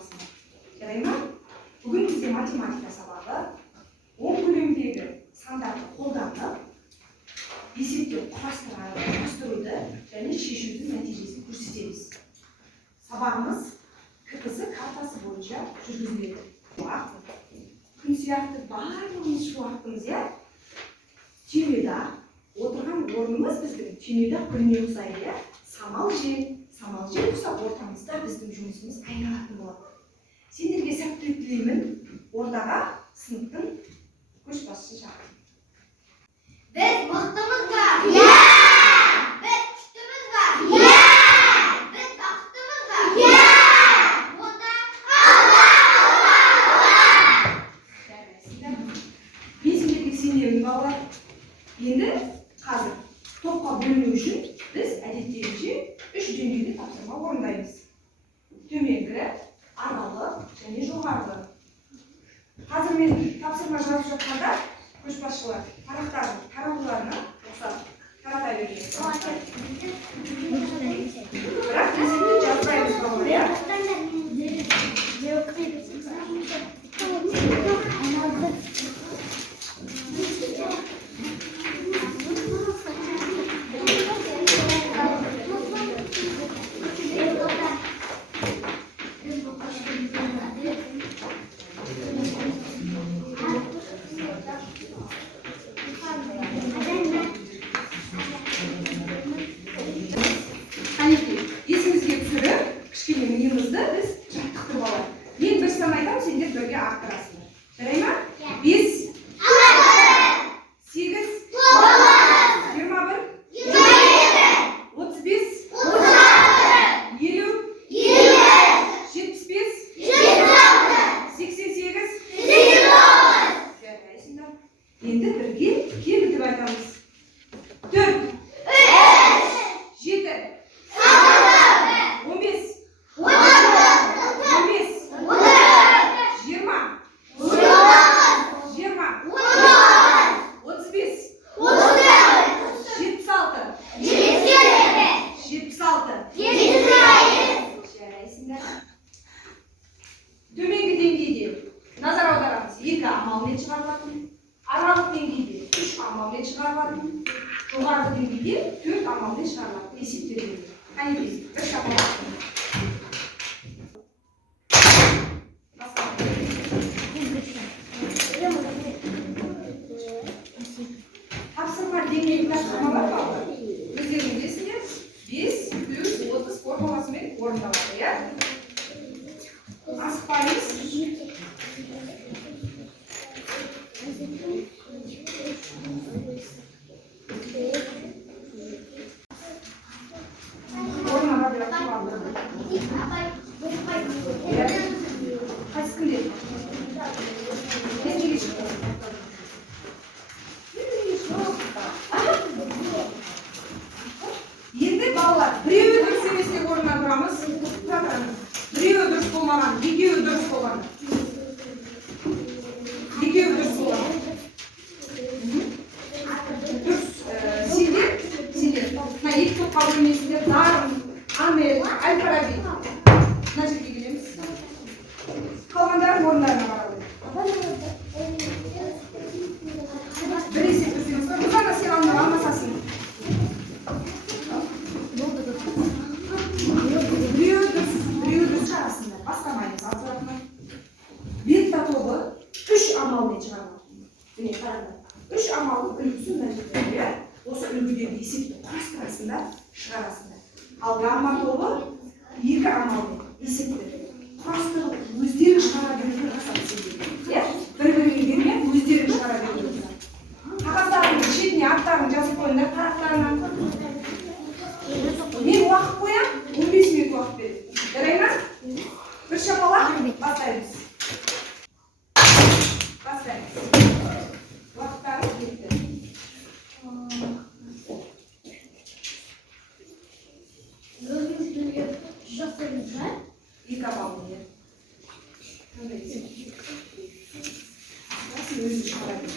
аласыңдар. Жарай ма? Бүгін бізде математика сабағы оң көлемдегі сандарды қолданып, есептеу құрастыруды және шешудің нәтижесін көрсетеміз. Сабағымыз КПСС картасы бойынша жүргізіледі. Күн сияқты барлығымыз шуақтымыз, иә? Түймеда отырған орнымыз біздің түймеда күніне ұқсайды, иә? Самал жел ұқсап ортамызда біздің жұмысымыз айналатын болады. Сендерге сәттілік тілеймін. Ортаға сыныптың көшбасшысын шақырдым. Біз мықтымыз ба? Иә! Біз күштіміз ба? Иә! Біз бақыттымыз ба? Иә! Онда Мен сендерге сенемін, балалар. Енді қазір топқа бөліну үшін біз әдеттегіше 3 деңгейде тапсырма орындаймыз. Төменгі, аралық және жоғарғы. Қазір мен тапсырма жазып жатқанда көшбасшылар тарауларына рұқсат тарата берген. Бірақ есепті жазбаймыз, балалар, иә? Есімізге түсіріп, кішкене миымызды біз жаттықтырып алайық. Мен бір сан айтамын, сендер бірге арттырасыңдар. Жарай ма? 5, 8, 21, 35, 50, 75, 88. Жарайсыңдар. Енді бірге кемітіп айтамыз. 4, 7, 15, 76. Төменгі деңгейде назар аударамыз. 2 амалмен шығарылатын, аралық деңгейде 3 амалмен шығарылатын, жоғарғы деңгейде 4 амалмен шығарылатын есептер беріледі. Қане бір шамалы. Тапсырма деңгейлік тапсырма бар балалар. Өздерің білесіңдер, 5 плюс 30 формуласымен орындалады, иә? Асықпаймыз. Қайсы кімде? Нәтиже шықты. Енді балалар, біреуі дұрыс емес деп орнынан тұрамыз. Біреуі дұрыс болмаған, екеуі дұрыс болған. Екеуі дұрыс болған. Дұрыс. Сендер. Мына екі топқа бөлмесіндер. Дарын, Амел, Әл-Фараби. Мына жерге келеміз. Қалғандарын орындарына барады. Бір есеп көрсеңіз бар. Бұзана сен алмасасын. Біреуі дұрыс арасында. Бастамаймыз алсыратына. Бетта тобы 3 амалмен шығарылады. Міне қараңдар. 3 амалдың үлгісін мына жерде. Осы үлгідегі есепті құрастырасыңдар, шығарасыңдар. Ал гамма тобы 2 амалмен есепті құрастырып, өздері шығара беруді жасап. Бір-біріне бермей, өздері шығара беруді. Қағаздардың шетіне аттарын жазып қойыңдар, қарақтарынан. Мен уақыт қоям, 15 минут уақыт береді. Жарай ма? Бір шапалақ бастаймыз. Уақыттарымыз кетті. Екі амал не? Nasıl özü çıkarabilir?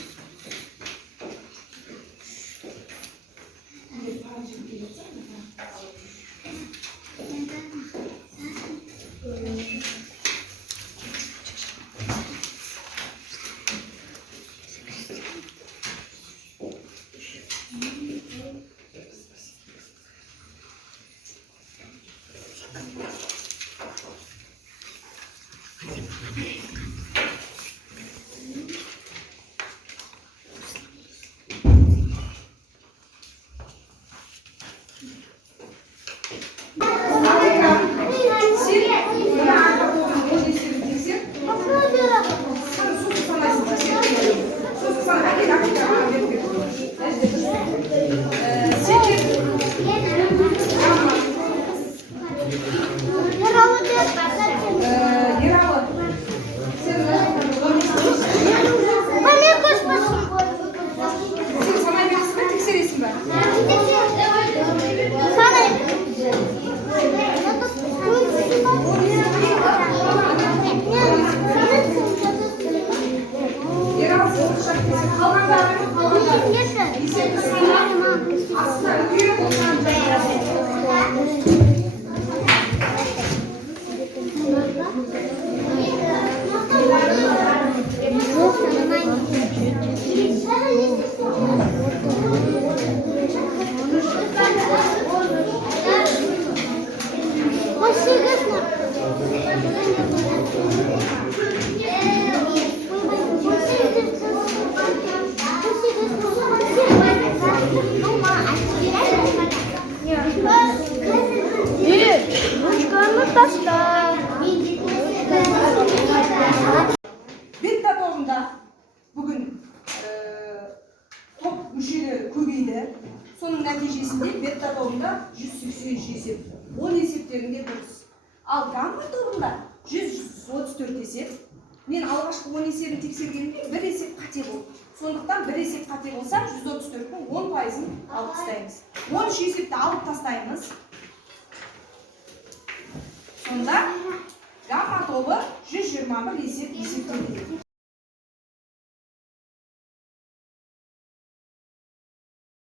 Beta тобында бүгін топ мүшелері көбейді. Соның нәтижесінде бета тобында 183 есеп. 10 есептерінде дұрыс. Ал гамма тобында 134 есеп. Мен алғашқы 10 есебін тексергенде бір есеп қате болды. Сондықтан бір есеп қате болса 134-тің 10%-ын алып тастаймыз. 13 есепті алып тастаймыз. Сонда гамма тобы 121 есеп есептеледі.